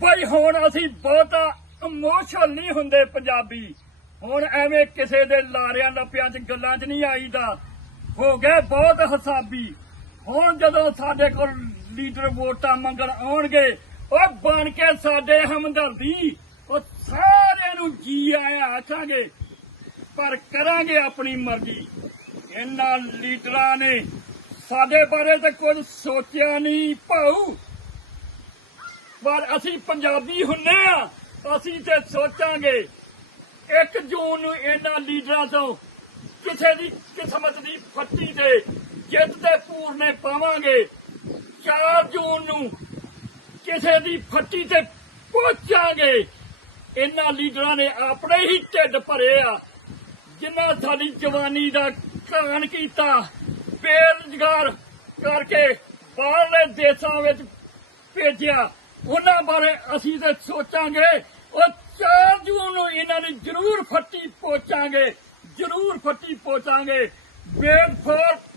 ਬਈ ਹੁਣ ਅਸੀਂ ਬਹੁਤਾ ਇਮੋਸ਼ਨਲ ਨਹੀਂ ਹੁੰਦੇ ਪੰਜਾਬੀ। ਹੁਣ ਐਵੇਂ ਕਿਸੇ ਦੇ ਲਾਰਿਆਂ ਲੱਪਿਆਂ 'ਚ ਗੱਲਾਂ 'ਚ ਨਹੀਂ ਆਈਦਾ। ਹੋ ਗਏ ਬਹੁਤ ਹਸਾਬੀ। ਹੁਣ ਜਦੋਂ ਸਾਡੇ ਕੋਲ ਲੀਡਰ ਵੋਟਾਂ ਮੰਗਣ ਆਉਣਗੇ, ਉਹ ਬਣ ਕੇ ਸਾਡੇ ਹਮਦਰਦੀ, ਉਹ ਸਾਰਿਆਂ ਨੂੰ ਜੀ ਆਇਆ ਆਖਾਂਗੇ, ਪਰ ਕਰਾਂਗੇ ਆਪਣੀ ਮਰਜ਼ੀ। ਇਹਨਾਂ ਲੀਡਰਾਂ ਨੇ ਸਾਡੇ ਬਾਰੇ ਤਾਂ ਕੁਝ ਸੋਚਿਆ ਨਹੀਂ ਭਾਉ ਪਰ ਅਸੀਂ ਪੰਜਾਬੀ ਹੁੰਨੇ ਆ, ਅਸੀਂ ਤੇ ਸੋਚਾਂਗੇ 1 ਜੂਨ ਨੂੰ ਇਹਨਾਂ ਲੀਡਰਾਂ ਤੋਂ ਕਿਸੇ ਦੀ ਕਿਸਮਤ ਦੀ ਫੱਟੀ ਤੇ ਜਿੱਤ ਤੇ ਪੂਰਨੇ ਪਾਵਾਂਗੇ। 4 ਜੂਨ ਨੂੰ ਕਿਸੇ ਦੀ ਫੱਟੀ ਤੇ ਪਹੁੰਚਾਂਗੇ। ਇਹਨਾਂ ਲੀਡਰਾਂ ਨੇ ਆਪਣੇ ਹੀ ਢਿੱਡ ਭਰੇ ਆ, ਜਿਨ੍ਹਾਂ ਸਾਡੀ ਜਵਾਨੀ ਦਾ ਘਾਣ ਕੀਤਾ। ਬੇਰੁਜ਼ਗਾਰ ਕਰਕੇ ਬਾਹਰਲੇ ਦੇਸ਼ਾਂ ਵਿੱਚ ਭੇਜਿਆ। ਉਹਨਾਂ ਬਾਰੇ ਅਸੀਂ ਤੇ ਸੋਚਾਂਗੇ। ਉਹ 4 ਜੂਨ ਨੂੰ ਇਹਨਾਂ ਨੇ ਜ਼ਰੂਰ ਫੱਟੀ ਪਹੁੰਚਾਂਗੇ ਜ਼ਰੂਰ ਫੱਟੀ ਪਹੁੰਚਾਂਗੇ ਵੇਟ ਫॉर 4 ਜੂਨ